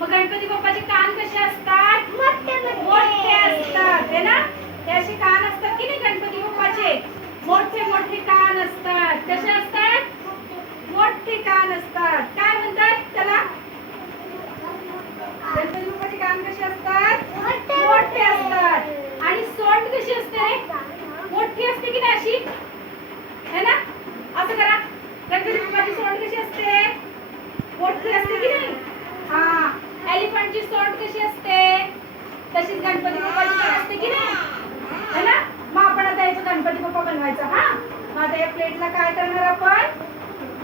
मग गणपती बाप्पाचे कान कसे असतात? मोठे असतात है ना. ते असे कान असतात की नाही गणपती बाप्पाचे, मोठे मोठे कान असतात. कसे असतात? मोठे कान असतात. काय म्हणतात त्याला? गणपती बाप्पाचे कान कसे असतात? मोठे असतात. आणि सोंड कशी असते? मोठी असते की नाही अशी, है ना. असं करा. गणपती बाप्पाची सोंड कशी असते? मोठी असते की नाही. हा, एलिफंटची सोंड कशी असते तशीच गणपती बाप्पाची पण असते की नाही, है ना. मग आपण आता याचं गणपती बाप्पा बनवायचा. हा, मग आता या प्लेटला काय करणार आपण,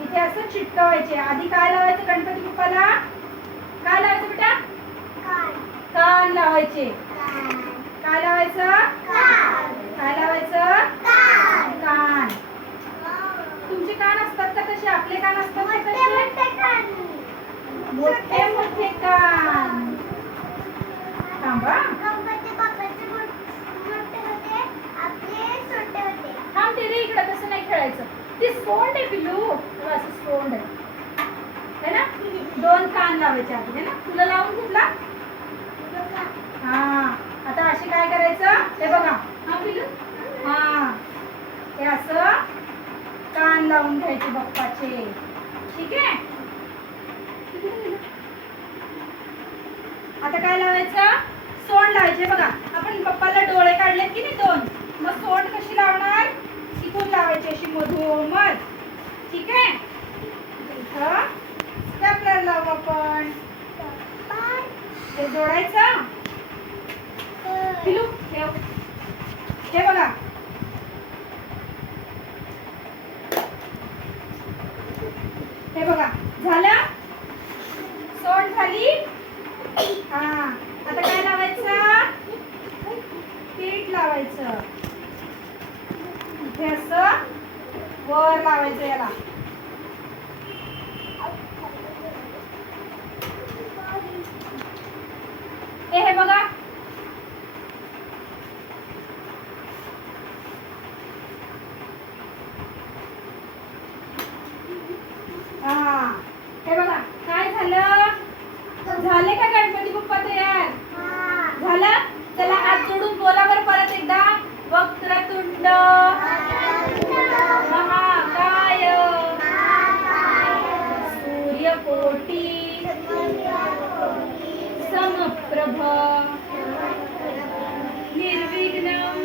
इथे असं चिटकवायचे. आधी काय लावायचं गणपती बाप्पाला? काय लावायचं बेटा? कान लावायचे. काय लावायचं? काय लावायचं? कान. तुमचे कान असतात का तसे? आपले कान असतात का तसे? मोठे मोठे कान. थांबा. थांब ते रे इकडं, तसं नाही खेळायचं. ती सोंड आहे पिलू, असं सोंड आहे ना. 2 कान लावायचे आधी है ना. तुला लावून कुठला? हा, आता असे काय करायचं ते बघा. हा पिलू, हा, हे असं कान लावून घ्यायचे बाप्पाचे. ठीक आहे. आता काय लावायचं? सोंड लावायचे. बघा आपण बाप्पाला डोळे काढलेत की नाही 2, मग सोंड कशी लावणार? इथून लावायची अशी मधोमध. ठीक आहे. इथं स्टेपलर लावू आपण. ते जोडायचं. पिलू ठेव. हे बघा, हे बघा झालं. सोंड झाली. हा, आता काय लावायचं? पीठ लावायचं. इथे असं वर लावायचं याला. हे बघा, हा, हे बघा काय झालं. झाले का गणपती बाप्पा तयार? झालं. चला हात जोडून बोला बरं परत एकदा. वक्रतुंड महाकाय सूर्यकोटी समप्रभ निर्विघ्नं.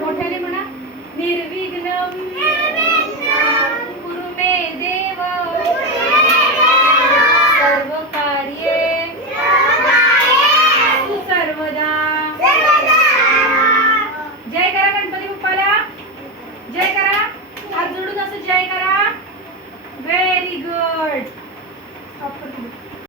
मोठ्याने म्हणा. निर्विघ्नं कुरु मे देव सर्व कार्ये सर्वदा. जय करा गणपती बाप्पाला. जय करा. हात जोडून असं जय करा. Very good.